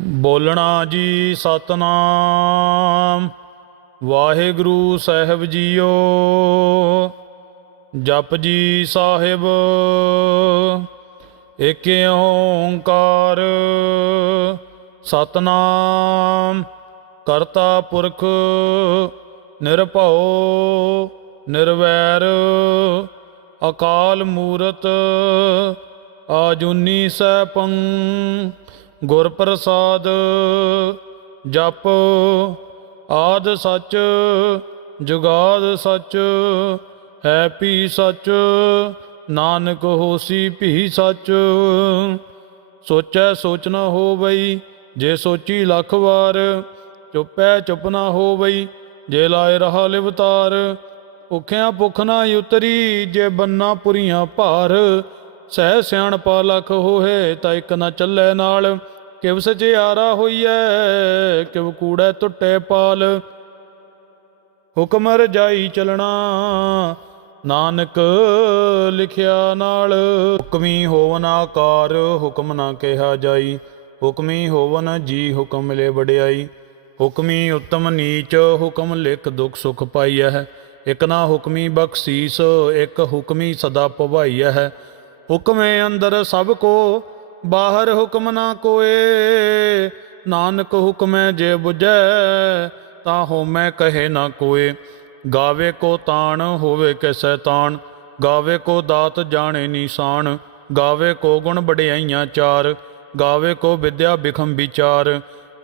ਬੋਲਣਾ ਜੀ ਸਤਨਾਮ। ਵਾਹਿਗੁਰੂ ਸਾਹਿਬ ਜੀਓ, ਜਪ ਜੀ ਸਾਹਿਬ, ਏਕ ਓੰਕਾਰ, ਸਤਨਾਮ। ਕਰਤਾ ਪੁਰਖ, ਨਿਰਭਉ, ਨਿਰਵੈਰ, ਅਕਾਲ ਮੂਰਤ, ਆਜੂਨੀ ਸੈਭੰ ਗੁਰ ਪ੍ਰਸਾਦ ਜਪ, ਆਦ ਸੱਚ, ਜੁਗਾਦ ਸੱਚ, ਹੈ ਪੀ ਸੱਚ, ਨਾਨਕ ਹੋਸੀ ਭੀ ਸੱਚ। ਸੋਚੈ ਸੋਚ ਨਾ ਹੋਵਈ, ਜੇ ਸੋਚੀ ਲੱਖ ਵਾਰ, ਚੁੱਪੈ ਚੁੱਪ ਨਾ ਹੋਵਈ, ਜੇ ਲਾਏ ਰਹਾ ਲਿਵਤਾਰ। ਭੁਖਿਆਂ ਭੁਖ ਨਾ ਉਤਰੀ, ਜੇ ਬੰਨਾ ਪੁਰੀਆਂ ਭਾਰ। ਸਹਿ ਸਿਆਣਪਾ ਲਖ ਹੋਏ, ਤਾਂ ਇੱਕ ਨਾ ਚੱਲੇ ਨਾਲ। ਕਿਵ ਸਚਿਆਰਾ ਹੋਈਐ, ਕਿਵ ਕੂੜੈ ਟੁੱਟੇ ਪਾਲ। ਹੁਕਮ ਰਜਾਈ ਚਲਣਾ, ਨਾਨਕ ਲਿਖਿਆ ਨਾਲ। ਹੁਕਮੀ ਹੋਵਨ ਆਕਾਰ, ਹੁਕਮ ਨਾ ਕਿਹਾ ਜਾਈ। ਹੁਕਮੀ ਹੋਵਨ ਜੀ ਹੁਕਮ ਲੈ ਵਡਿਆਈ। ਹੁਕਮੀ ਉਤਮ ਨੀਚ, ਹੁਕਮ ਲਿਖ ਦੁਖ ਸੁਖ ਪਾਈਐ। ਹੈ ਇਕ ਨਾ ਹੁਕਮੀ ਬਖਸ਼ੀਸ, ਇਕ ਹੁਕਮੀ ਸਦਾ ਭਵਾਈਐ। ਹੈ ਹੁਕਮੇ ਅੰਦਰ ਸਭ ਕੋ ਬਾਹਰ ਹੁਕਮ ਨਾ ਕੋਏ, ਨਾਨਕ ਹੁਕਮੈ ਜੇ 부ਜੈ ਤਾਂ ਹੋਮੈ ਕਹੇ ਨਾ ਕੋਏ। ਗਾਵੇ ਕੋ ਤਾਣ, ਹੋਵੇ ਕਿਸੈ ਤਾਣ। ਗਾਵੇ ਕੋ ਦਾਤ ਜਾਣੇ ਨਿਸ਼ਾਨ। ਗਾਵੇ ਕੋ ਗੁਣ ਬੜਿਆਈਆਂ ਚਾਰ। ਗਾਵੇ ਕੋ ਵਿਦਿਆ ਬਿਖਮ ਵਿਚਾਰ।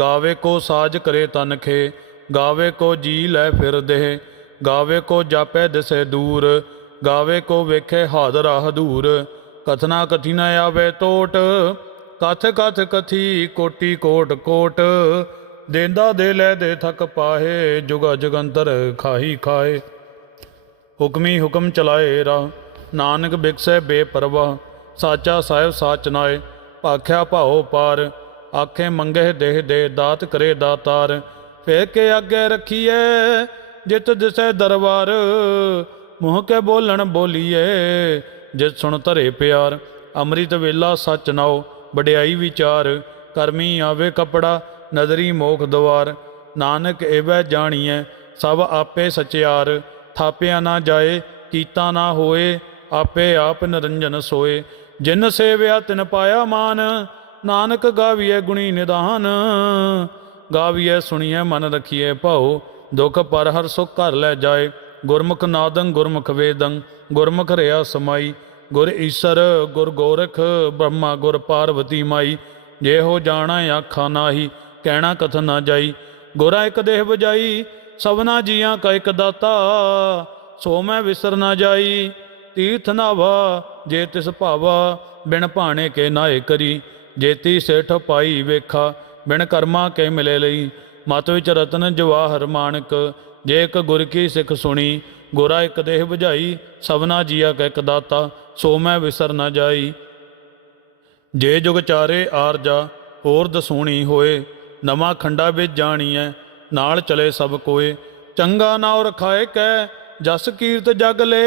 ਗਾਵੇ ਕੋ ਸਾਜ ਕਰੇ ਤਨਖੇ ਗਾਵੇ ਕੋ ਜੀ ਲੈ ਫਿਰ ਦੇ ਗਾਵੇ ਕੋ ਜਾਪੈ ਦਿਸੇ ਦੂਰ। ਗਾਵੇ ਕੋ ਵੇਖੇ ਹਾਜ਼ਰ ਹਦੂਰ। ਕਥਨਾ ਕਥਿਨਾ ਨ ਆਵੇ ਟੋਟ, ਕਥ ਕਥ ਕਥੀ ਕੋਟੀ ਕੋਟ ਕੋਟ। ਦੇਂਦਾ ਦੇ ਲੈ ਦੇ ਥਕ ਪਾਹੇ, ਜੁਗਾ ਜਗੰਤਰ ਖਾਹੀ ਖਾਏ ਹੁਕਮੀ ਹੁਕਮ ਚਲਾਏ ਰਾ ਨਾਨਕ ਬਿਕਸੈ ਬੇਪਰਵਾ ਸਾਚਾ ਸਾਹਿਬ ਸਾਚ ਨਾਏ, ਭਾਖਿਆ ਭਾਉ ਪਾਰ। ਆਖੇ ਮੰਗੇ ਦੇਹ ਦੇ ਦਾਤ ਕਰੇ ਦਾਤਾਰ। ਫੇਰ ਕੇ ਅੱਗੇ ਰੱਖੀਐ, ਜਿਤ ਦਿਸੈ ਦਰਬਾਰ। ਮੂੰਹ ਕੇ ਬੋਲਣ ਬੋਲੀਏ ਜਿਸ ਸੁਣ ਧਰੇ ਪਿਆਰ, ਅੰਮ੍ਰਿਤ ਵੇਲਾ ਸਚ ਨਾਓ ਵਡਿਆਈ ਵਿਚਾਰ ਕਰਮੀ ਆਵੇ ਕਪੜਾ, ਨਦਰੀ ਮੋਖ ਦਵਾਰ। ਨਾਨਕ ਐਵੈ ਜਾਣੀਐ, ਸਭ ਆਪੇ ਸਚਿਆਰ। ਥਾਪਿਆ ਨਾ ਜਾਏ, ਕੀਤਾ ਨਾ ਹੋਏ, ਆਪੇ ਆਪ ਨਿਰੰਜਨ ਸੋਏ। ਜਿਨ ਸੇਵਿਆ ਤਿਨ ਪਾਇਆ ਮਾਨ, ਨਾਨਕ ਗਾਵੀਐ ਗੁਣੀ ਨਿਦਾਨ। ਗਾਵੀਐ ਸੁਣੀਐ ਮਨ ਰਖੀਐ ਭਾਉ, ਦੁਖ ਪਰ ਹਰ ਸੁਖ ਘਰ ਲੈ ਜਾਏ। ਗੁਰਮੁਖ ਨਾਦੰ, ਗੁਰਮੁਖ ਵੇਦੰ, ਗੁਰਮੁਖ ਰਿਆ ਸਮਾਈ। ਗੁਰ ਈਸਰ, ਗੁਰ ਗੋਰਖ, ਬ੍ਰਹਮਾ, ਗੁਰ ਪਾਰਵਤੀ ਮਾਈ। ਜੇ ਹੋ ਜਾਣਾ ਆਖਾ ਨਾਹੀ, ਕਹਿਣਾ ਕਥ ਨਾ ਜਾਈ। ਗੋਰਾ ਇੱਕ ਦੇਹ ਬਜਾਈ ਸਭਨਾ ਜੀਆਂ ਕਾ ਇੱਕ ਦਾਤਾ। ਸੋ ਮੈਂ ਵਿਸਰ ਨਾ ਜਾਈ, ਤੀਰਥ ਨਾਵਾ, ਜੇ ਤਿਸ ਭਾਵਾ, ਬਿਨ ਭਾਣੇ ਕੇ ਨਾਏ ਕਰੀ। ਜੇਤੀ ਸੇਠ ਪਾਈ ਵੇਖਾ, ਬਿਨ ਕਰਮਾ ਕੇ ਮਿਲੇ ਲਈ। ਮਤ ਵਿੱਚ ਰਤਨ ਜਵਾਹਰ ਮਾਨਕ ਜੇ ਇੱਕ ਗੁਰ ਕੀ ਸਿੱਖ ਸੁਣੀ, ਗੋਰਾ ਇੱਕ ਦੇਹ ਬੁਝਾਈ, ਸਭਨਾ ਜੀਆ ਕਾ ਇੱਕ ਦਾਤਾ, ਸੋ ਮੈਂ ਵਿਸਰ ਨਾ ਜਾਈ। ਜੇ ਜੁਗ ਚਾਰੇ ਆਰਜਾ ਹੋਰ ਦਸੂਣੀ ਹੋਏ, ਨਵਾਂ ਖੰਡਾ ਵਿੱਚ ਜਾਣੀ ਜਾਣੀਐ, ਨਾਲ ਚਲੇ ਸਭ ਕੋਏ। ਚੰਗਾ ਨਾਉ ਰਖਾਏ ਕੈ, ਜਸ ਕੀਰਤ ਜਗ ਲੈ।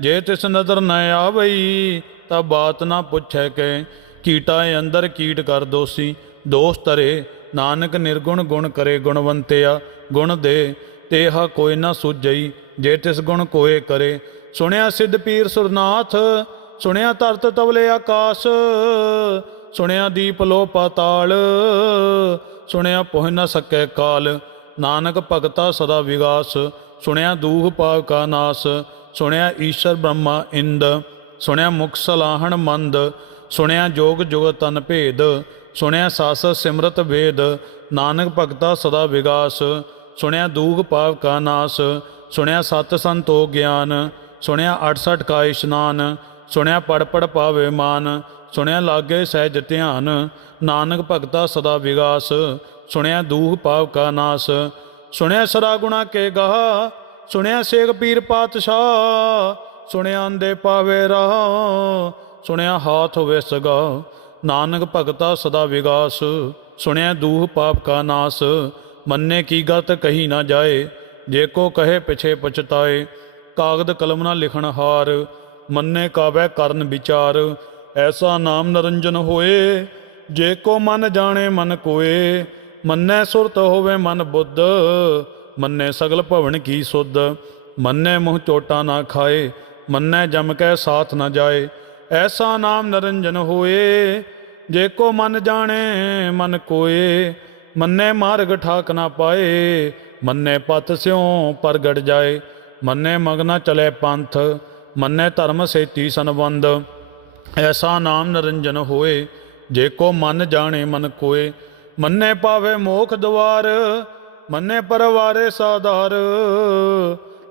ਜੇ ਤਿਸ ਨਦਰ ਨ ਆਵਈ, ਤਾਂ ਬਾਤ ਨਾ ਪੁੱਛੈ ਕੈ। ਕੀਟਾ ਅੰਦਰ ਕੀਟ ਕਰ ਦੋਸੀ ਦੋਸ ਤਰੇ ਨਾਨਕ ਨਿਰਗੁਣ ਗੁਣ ਕਰੇ ਗੁਣਵੰਤਿਆ, ਗੁਣ ਦੇ ਤੇਹਾ ਕੋਈ ਨਾ ਸੁਝਈ, ਜੇ ਤਿਸ ਗੁਣ ਕੋਏ ਕਰੇ। ਸੁਣਿਆ ਸਿੱਧ ਪੀਰ ਸੁਰਨਾਥ, ਸੁਣਿਆ ਧਰਤ ਤਵਲੇ ਆਕਾਸ਼, ਸੁਣਿਆ ਦੀਪ ਲੋ ਪਾਤਾਲ ਸੁਣਿਆ ਪਹੁ ਨਾ ਸਕੈ ਕਾਲ। ਨਾਨਕ ਭਗਤਾ ਸਦਾ ਵਿਗਾਸ, ਸੁਣਿਆ ਦੂਹ ਪਾਪ ਕਾ ਨਾਸ, ਸੁਣਿਆ ਈਸ਼ਰ ਬ੍ਰਹਮਾ ਇੰਦ, ਸੁਣਿਆ ਮੁਖ ਸਲਾਹਣ ਮੰਦ, ਸੁਣਿਆ ਜੋਗ ਜੁਗ ਤਨ ਭੇਦ ਸੁਣਿਆ ਸਾਸ ਸਿਮਰਤ ਵੇਦ, ਨਾਨਕ ਭਗਤਾ ਸਦਾ ਵਿਗਾਸ, ਸੁਣਿਆ ਦੂਖ ਪਾਪ ਕਾ ਨਾਸ, ਸੁਣਿਆ ਸਤ ਸੰਤੋ ਗਿਆਨ, ਸੁਣਿਆ 68 ਕਾ ਇਸ਼ਨਾਨ, ਸੁਣਿਆ ਪੜ ਪੜ ਪਾਵੇ ਮਾਨ, ਸੁਣਿਆ ਲਾਗੇ ਸਹਿਜ ਧਿਆਨ, ਨਾਨਕ ਭਗਤਾ ਸਦਾ ਵਿਗਾਸ, ਸੁਣਿਆ ਦੂਖ ਪਾਪ ਕਾ ਨਾਸ, ਸੁਣਿਆ ਸਰਾ ਗੁਣਾ ਕੇ ਗਾਹ, ਸੁਣਿਆ ਸੇਖ ਪੀਰ ਪਾਤਸ਼ਾਹ, ਸੁਣਿਆ ਅੰਦੇ ਪਾਵੇ ਰਾਹ, ਸੁਣਿਆ ਹਾਥ ਹੋਵੇ ਸਗਾ ਨਾਨਕ ਭਗਤਾ ਸਦਾ ਵਿਗਾਸ ਸੁਣਿਆ ਦੂਹ ਪਾਪ ਕਾ ਨਾਸ, ਮੰਨੇ ਕੀ ਗਤ ਕਹੀ ਨਾ ਜਾਏ, ਜੇ ਕੋ ਕਹੇ ਪਿਛੇ ਪਛਤਾਏ, ਕਾਗਦ ਕਲਮ ਨਾ ਲਿਖਣ ਹਾਰ, ਮੰਨੇ ਕਾਵੈ ਕਰਨ ਵਿਚਾਰ, ਐਸਾ ਨਾਮ ਨਰੰਜਨ ਹੋਏ, ਜੇ ਕੋ ਮਨ ਜਾਣੇ ਮਨ ਕੋਏ, ਮੰਨੈ ਸੁਰਤ ਹੋਵੇ ਮਨ ਬੁੱਧ, ਮੰਨੈ ਸਗਲ ਭਵਨ ਕੀ ਸੁਧ, ਮੰਨੈ ਮੂੰਹ ਚੋਟਾ ਨਾ ਖਾਏ, ਮੰਨੈ ਜਮ ਕੈ ਸਾਥ ਨਾ ਜਾਏ ਐਸਾ ਨਾਮ ਨਰੰਜਨ ਹੋਏ, ਜੇ ਕੋ ਮਨ ਜਾਣੇ, ਮਨ ਕੋਏ। ਮੰਨੇ ਮਾਰਗ ਠਾਕ ਨਾ ਪਾਏ, ਮੰਨੇ ਪਤ ਸਿਉ ਪ੍ਰਗਟ ਜਾਏ। ਮੰਨੇ ਮਗਨਾ ਚਲੇ ਪੰਥ, ਮੰਨੇ ਧਰਮ ਸੇਤੀ ਸੰਬੰਧ। ਐਸਾ ਨਾਮ ਨਰੰਜਨ ਹੋਏ, ਜੇ ਕੋ ਮਨ ਜਾਣੇ, ਮਨ ਕੋਏ। ਮੰਨੇ ਪਾਵੇ ਮੋਖ ਦਵਾਰ, ਮੰਨੇ ਪਰਵਾਰੇ ਸਾਧਾਰ।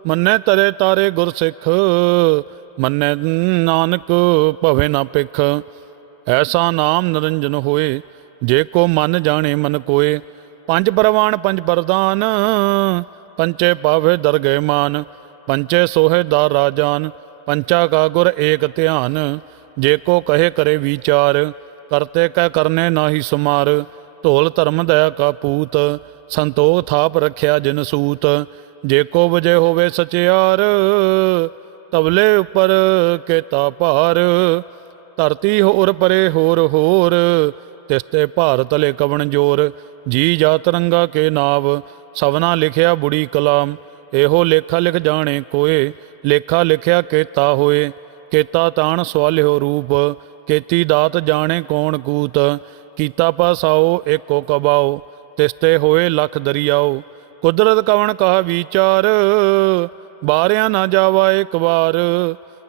ਮੰਨੇ ਤਰੇ ਤਾਰੇ ਗੁਰਸਿੱਖ ਮੰਨੇ ਨਾਨਕ ਭਵੇ ਨਾ ਪਿਖ ਐਸਾ ਨਾਮ ਨਿਰੰਜਨ ਹੋਏ, ਜੇ ਕੋ ਮਨ ਜਾਣੇ ਮਨ ਕੋਏ। ਪੰਜ ਪ੍ਰਵਾਨ, ਪੰਜ ਪ੍ਰਦਾਨ, ਪੰਚੇ ਪਾਵੇ ਦਰਗਹਿ ਮਾਨ। ਪੰਚੇ ਸੋਹੇ ਦਾ ਰਾਜਾਨ, ਪੰਚਾ ਕਾ ਗੁਰ ਏਕ ਧਿਆਨ। ਜੇ ਕੋ ਕਹੇ ਕਰੇ ਵਿਚਾਰ, ਕਰਤੇ ਕਹਿ ਕਰਨੇ ਨਾਹੀ ਸੁਮਾਰ। ਢੋਲ ਧਰਮ ਦਇਆ ਕਾ ਪੂਤ, ਸੰਤੋਖ ਥਾਪ ਰਖਿਆ ਜਿਨ ਸੂਤ। ਜੇ ਕੋ ਵਜੇ ਹੋਵੇ ਸਚਿਆਰ ਤਬਲੇ ਉੱਪਰ ਕੇਤਾ ਭਾਰ, ਧਰਤੀ ਹੋਰ ਪਰੇ ਹੋਰ ਹੋਰ, ਤਿਸ ਤੇ ਭਾਰ ਤਲੇ ਕਵਣ ਜੋਰ, ਜੀ ਜਾ ਤਰੰਗਾ ਕੇ ਨਾਵ, ਸਵਨਾ ਲਿਖਿਆ ਬੁੜੀ ਕਲਾਮ, ਇਹੋ ਲੇਖਾ ਲਿਖ ਜਾਣੇ ਕੋਏ, ਲੇਖਾ ਲਿਖਿਆ ਕੇਤਾ ਹੋਏ, ਕੇਤਾ ਤਾਣ ਸਵਾਲਿਓ ਰੂਪ, ਕੇਤੀ ਦਾਤ ਜਾਣੇ ਕੌਣ ਕੂਤ, ਕੀਤਾ ਪਾਸਾਓ ਏਕੋ ਕਬਾਓ ਤਿਸਤੇ ਹੋਏ ਲਖ ਦਰਿਆਓ, ਕੁਦਰਤ ਕਵਣ ਕਹਾ ਵਿਚਾਰ ਬਾਰਿਆ ਨਾ ਜਾਵਾ ਇੱਕ ਵਾਰ,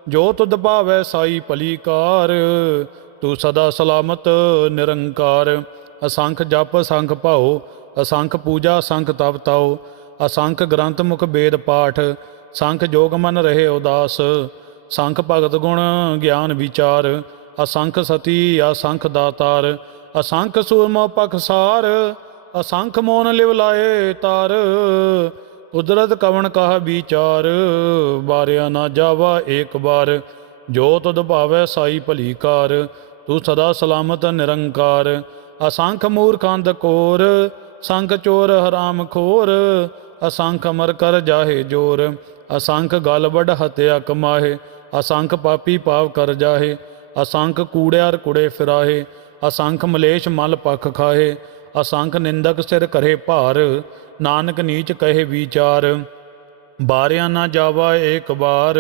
ਜੋ ਤੁਧ ਭਾਵੈ ਸਾਈ ਭਲੀ ਕਾਰ ਤੂੰ ਸਦਾ ਸਲਾਮਤ, ਨਿਰੰਕਾਰ। ਅਸੰਖ ਜਪ ਸੰਖ ਭਾਉ, ਅਸੰਖ ਪੂਜਾ ਸੰਖ ਤਪ ਤਾਉ। ਅਸੰਖ ਗ੍ਰੰਥ ਮੁਖ ਬੇਦ ਪਾਠ, ਸੰਖ ਜੋਗ ਮਨ ਰਹੇ ਉਦਾਸ। ਸੰਖ ਭਗਤ ਗੁਣ ਗਿਆਨ ਵਿਚਾਰ, ਅਸੰਖ ਸਤੀ, ਅਸੰਖ ਦਾਤਾਰ। ਅਸੰਖ ਸੂਰਮਾ ਪਖਸਾਰ ਅਸੰਖ ਮੋਨ ਲਿਵ ਲਾਏ ਤਾਰ। ਕੁਦਰਤ ਕਵਣ ਕਹਾ ਵਿਚਾਰ ਬਾਰਿਆ ਨਾ ਜਾਵਾ ਏਕ ਬਾਰ ਜੋ ਤੁਧ ਭਾਵੈ ਸਾਈ ਭਲੀ ਕਾਰ, ਤੂੰ ਸਦਾ ਸਲਾਮਤ ਨਿਰੰਕਾਰ। ਅਸੰਖ ਮੂਰਖੰਦ ਕੋਰ, ਸੰਖ ਚੋਰ ਹਰਾਮ ਖੋਰ। ਅਸੰਖ ਅਮਰ ਕਰ ਜਾਹੇ ਜੋਰ, ਅਸੰਖ ਗਲ ਵੱਡ ਹਤਿਆ ਕਮਾਹੇ। ਅਸੰਖ ਪਾਪੀ ਪਾਵ ਕਰ ਜਾਹੇ, ਅਸੰਖ ਕੂੜਿਆਰ ਕੁੜੇ ਫਿਰਾਹੇ। ਅਸੰਖ ਮਲੇਸ਼ ਮਲ ਪਖ ਖਾਹੇ, ਅਸੰਖ ਨਿੰਦਕ ਸਿਰ ਕਰੇ ਭਾਰ। ਨਾਨਕ ਨੀਚ ਕਹੇ ਵਿਚਾਰ, ਬਾਰਿਆ ਨਾ ਜਾਵਾ ਏਕ ਬਾਰ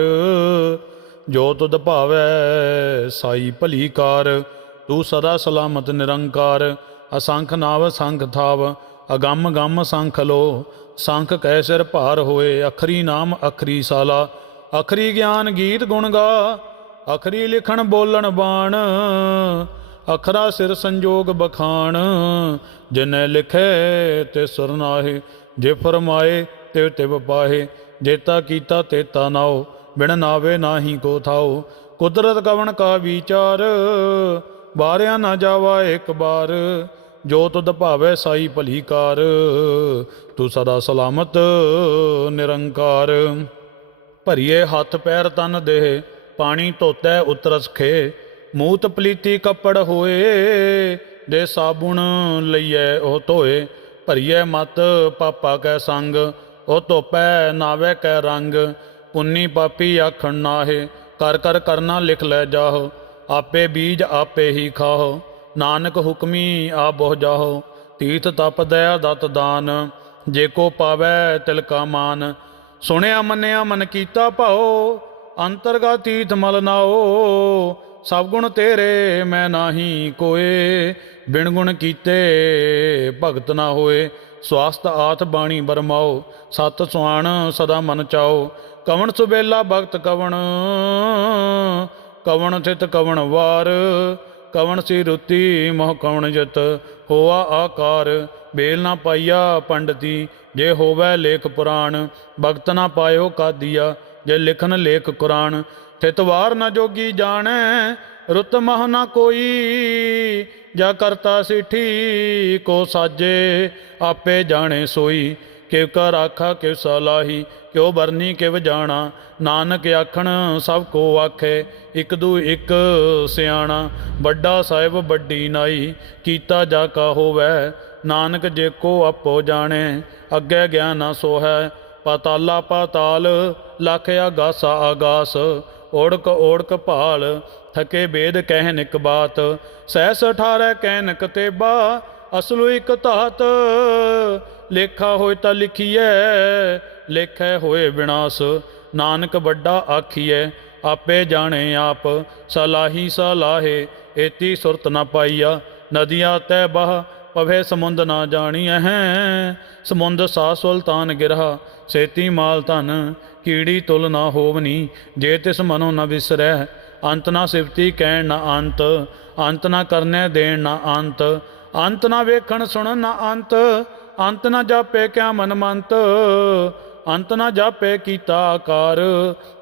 ਜੋ ਤੁਧ ਭਾਵੈ ਸਾਈ ਭਲੀ ਕਾਰ, ਤੂੰ ਸਦਾ ਸਲਾਮਤ ਨਿਰੰਕਾਰ। ਅਸੰਖ ਨਾਵ ਸੰਖ ਥਾਵ, ਅਗੰਮ ਗੰਮ ਸੰਖ ਲੋ। ਸੰਖ ਕਹਿ ਸਿਰ ਭਾਰ ਹੋਏ, ਅਖਰੀ ਨਾਮ ਅਖਰੀ ਸਾਲਾ। ਅਖਰੀ ਗਿਆਨ ਗੀਤ ਗੁਣ ਗਾ, ਅਖਰੀ ਲਿਖਣ ਬੋਲਣ ਬਾਣ। ਅਖਰਾ ਸਿਰ ਸੰਜੋਗ ਬਖਾਣ ਜਿਨੈ ਲਿਖੈ ਤੇ ਸੁਰ ਜੇ ਫਰਮਾਏ ਤੇ ਤਿਵ ਪਾਹੇ ਜੇਤਾ ਕੀਤਾ ਤੇਤਾ ਨਾਓ ਬਿਨ ਨਾਵੇ ਨਾਹੀ ਕੋ ਥਾਓ ਕੁਦਰਤ ਕਵਣ ਕਾ ਵਿਚਾਰ ਬਾਰਿਆ ਨਾ ਜਾਵਾ ਇੱਕ ਬਾਰ, ਜੋ ਤੁਧ ਭਾਵੈ ਸਾਈ ਭਲੀ ਕਾਰ, ਤੂੰ ਸਦਾ ਸਲਾਮਤ ਨਿਰੰਕਾਰ। ਭਰੀਏ ਹੱਥ ਪੈਰ ਤਨ ਦੇਹ, ਪਾਣੀ ਧੋਤੈ ਉਤਰਸ ਖੇ ਮੂਤ ਪਲੀਤੀ ਕੱਪੜ ਹੋਏ, ਦੇ ਸਾਬੁਣ ਲਈਐ ਉਹ ਧੋਏ ਭਰੀਏ ਮਤ ਪਾਪਾ ਕੈ ਸੰਗ, ਉਹ ਧੋਪੈ ਨਾਵੇ ਕੈ ਰੰਗ, ਪੁੰਨੀ ਪਾਪੀ ਆਖਣ ਨਾਹੇ, ਕਰ ਕਰ ਕਰਨਾ ਲਿਖ ਲੈ ਜਾਹੋ, ਆਪੇ ਬੀਜ ਆਪੇ ਹੀ ਖਾਹੋ, ਨਾਨਕ ਹੁਕਮੀ ਆ ਬਹੁ ਜਾਹੋ ਤੀਰਥ ਤਪ ਦਇਆ ਦਤ ਦਾਨ, ਜੇ ਕੋ ਪਾਵੈ ਤਿਲ ਕਾ ਮਾਨ, ਸੁਣਿਆ ਮੰਨਿਆ ਮਨ ਕੀਤਾ ਭਾਓ ਅੰਤਰਗਾ ਤੀਰਥ ਮਲ ਨਾਓ ਸਭ ਗੁਣ ਤੇਰੇ ਮੈਂ ਨਾਹੀ ਕੋਏ, ਬਿਨ ਗੁਣ ਕੀਤੇ ਭਗਤ ਨਾ ਹੋਏ। ਸਵਾਸਤ ਆਤ ਬਾਣੀ ਬਰਮਾਓ, ਸਤ ਸੁਆਣ ਸਦਾ ਮਨ ਚਾਓ। ਕਵਣ ਸੁਬੇਲਾ ਭਗਤ ਕਵਣ ਕਵਣ ਥਿਤ ਕਵਣ ਵਾਰ। ਕਵਣ ਸੀ ਰੁਤੀ ਮੋਹ ਕਵਣ ਜਤ, ਹੋਆ ਆਕਾਰ। ਬੇਲ ਨਾ ਪਾਈਆ ਪੰਡਤੀ, ਜੇ ਹੋਵੇ ਲੇਖ ਪੁਰਾਣ। ਭਗਤ ਨਾ ਪਾਇਓ ਕਾਦੀਆ, ਜੇ ਲਿਖਨ ਲੇਖ ਕੁਰਾਨ। ਥਿਤਵਾਰ ਨ ਜੋਗੀ ਜਾਣੈ, ਰੁਤ ਮਹ ਨਾ ਕੋਈ, ਜਾ ਕਰਤਾ ਸਿਠੀ ਕੋ ਸਾਜੇ, ਆਪੇ ਜਾਣੇ ਸੋਈ, ਕਿਵ ਕਰ ਆਖਾ ਕਿਵ ਸਲਾਹੀ ਕਿਉ ਬਰਨੀ ਕਿਵ ਜਾਣਾ, ਨਾਨਕ ਆਖਣ ਸਭ ਕੋ ਆਖੇ, ਇਕ ਦੂ ਇਕ ਸਿਆਣਾ, ਵੱਡਾ ਸਾਹਿਬ ਵੱਡੀ ਨਾਈ, ਕੀਤਾ ਜਾ ਕਾ ਹੋਵੇ, ਨਾਨਕ ਜੇ ਕੋ ਆਪੋ ਜਾਣੇ, ਅੱਗੇ ਗਿਆਨ ਨਾ ਸੋ ਹੈ ਪਾਤਾਲਾ ਪਾਤਾਲ, ਲੱਖ ਆਗਾਸਾ ਆਗਾਸ ਓੜਕ ਓੜਕ ਭਾਲ, ਥਕੇ ਬੇਦ ਕਹਿਨ ਇਕ ਬਾਤ, ਸਹਿਸ ਅਠਾਰੈ ਕਹਿਨ ਕਤੇਬਾ ਅਸਲੁ ਇਕ ਧਾਤ, ਲੇਖਾ ਹੋਏ ਤਾਂ ਲਿਖੀਐ, ਲੇਖੈ ਹੋਏ ਵਿਨਾਸ਼, ਨਾਨਕ ਵੱਡਾ ਆਖੀਐ, ਆਪੇ ਜਾਣੇ ਆਪ, ਸਲਾਹੀ ਸਲਾਹੇ, ਏਤੀ ਸੁਰਤ ਨ ਪਾਈਆ, ਨਦੀਆਂ ਤੈ ਬਹ ਪਵੇ ਸਮੁੰਦ ਨਾ ਜਾਣੀ ਹੈ ਸਮੁੰਦ ਸਾ ਸੁਲਤਾਨ ਗਿਰਹਾ, ਸੇਤੀ ਮਾਲ ਧਨ, ਕੀੜੀ ਤੁਲ ਨਾ ਹੋਵਨੀ, ਜੇ ਤਿਸ ਮਨੋ ਨ ਵਿਸਰੈ ਅੰਤ ਨਾ ਸਿਫਤੀ ਕਹਿਣ ਨਾ ਅੰਤ ਅੰਤ ਨਾ ਕਰਨੇ ਦੇਣ ਨਾ ਅੰਤ। ਅੰਤ ਨਾ ਵੇਖਣ ਸੁਣਨ ਨਾ ਅੰਤ ਅੰਤ ਨਾ ਜਾਪੇ ਕਿਆ ਮਨ ਮੰਤ ਅੰਤ ਨਾ ਜਾਪੇ ਕੀਤਾ ਆਕਾਰ,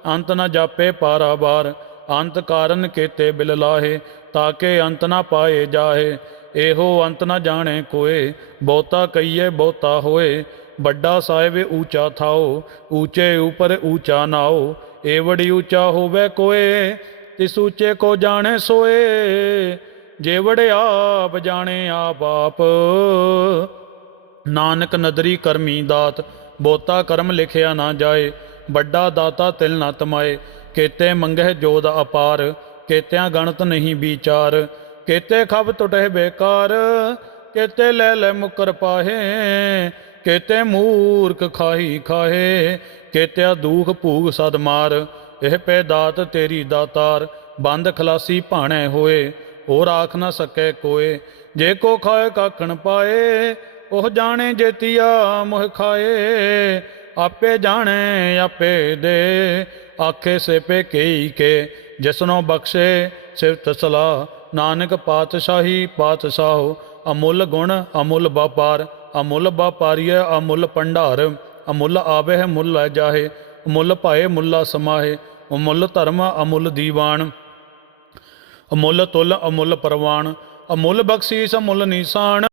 ਅੰਤ ਨਾ ਜਾਪੇ ਪਾਰਾਵਾਰ। ਅੰਤ ਕਾਰਨ ਕੀਤੇ ਬਿਲ ਲਾਹੇ ਤਾਕੇ ਅੰਤ ਨਾ ਪਾਏ ਜਾਹੇ। ਇਹੋ ਅੰਤ ਨਾ ਜਾਣੇ ਕੋਏ, ਬਹੁਤਾ ਕਈਏ ਬਹੁਤਾ ਹੋਏ। ਵੱਡਾ ਸਾਹਿਬ ਊਚਾ ਥਾਓ, ਊਚੇ ਉਪਰ ਊਚਾ ਨਾਓ। ਏਵੜੀ ਊਚਾ ਹੋਵੇ ਕੋਏ, ਤਿਸ ਊਚੇ ਕੋ ਜਾਣੇ ਸੋਏ। ਜੇਵੜ ਆਪ ਜਾਣੇ ਆਪ ਆਪ। ਨਾਨਕ ਨਦਰੀ ਕਰਮੀ ਦਾਤ ਬੋਤਾ ਕਰਮ ਲਿਖਿਆ ਨਾ ਜਾਏ। ਵੱਡਾ ਦਾਤਾ ਤਿਲ ਨਾ ਤਮਾਏ, ਕੇਤੇ ਮੰਗਹਿ ਜੋਦ ਅਪਾਰ, ਕੇਤਿਆਂ ਗਣਤ ਨਹੀਂ ਵਿਚਾਰ। ਕੇਤੇ ਖਬ ਟੁਟਹਿ ਬੇਕਾਰ, ਕੇਤੇ ਲੈ ਲੈ ਮੁਕਰ ਪਾਹੇ, ਕੇਤੇ ਮੂਰਖ ਖਾਹੀ ਖਾਹੇ, ਕੇਤਿਆ ਦੂਖ ਭੂਖ ਸਦ ਮਾਰ, ਇਹ ਪੈ ਦਾਤ ਤੇਰੀ ਦਾਤਾਰ, ਬੰਦ ਖਲਾਸੀ ਭਾਣੇ ਹੋਏ, ਹੋਰ ਆਖ ਨਾ ਸਕੈ ਕੋਏ, ਜੇ ਕੋ ਖਾਏ ਕਾਖਣ ਪਾਏ, ਉਹ ਜਾਣੇ ਜੇਤੀਆ ਮੋਹ ਖਾਏ, ਆਪੇ ਜਾਣੇ ਆਪੇ ਦੇ, ਆਖੇ ਸੇਪੇ ਕੇਈ ਕੇ, ਜਿਸਨੋ ਬਖਸ਼ੇ ਸਿਫਤ ਸਲਾ ਨਾਨਕ ਪਾਤਸ਼ਾਹੀ ਪਾਤਸ਼ਾਹੋ, ਅਮੁੱਲ ਗੁਣ, ਅਮੁੱਲ ਵਪਾਰ, ਅਮੁੱਲ ਵਪਾਰੀਏ ਅਮੁੱਲ ਭੰਡਾਰ, ਅਮੁੱਲ ਆਵੇ ਮੁੱਲ ਲੈ ਜਾਹੇ, ਅਮੁੱਲ ਭਾਏ, ਮੁੱਲਾ ਸਮਾਹੇ, ਅਮੁੱਲ ਧਰਮ, ਅਮੁੱਲ ਦੀਵਾਨ, ਅਮੁੱਲ ਤੁਲ, ਅਮੁੱਲ ਪਰਵਾਨ, ਅਮੁੱਲ ਬਖਸ਼ੀਸ, ਅਮੁੱਲ ਨਿਸ਼ਾਨ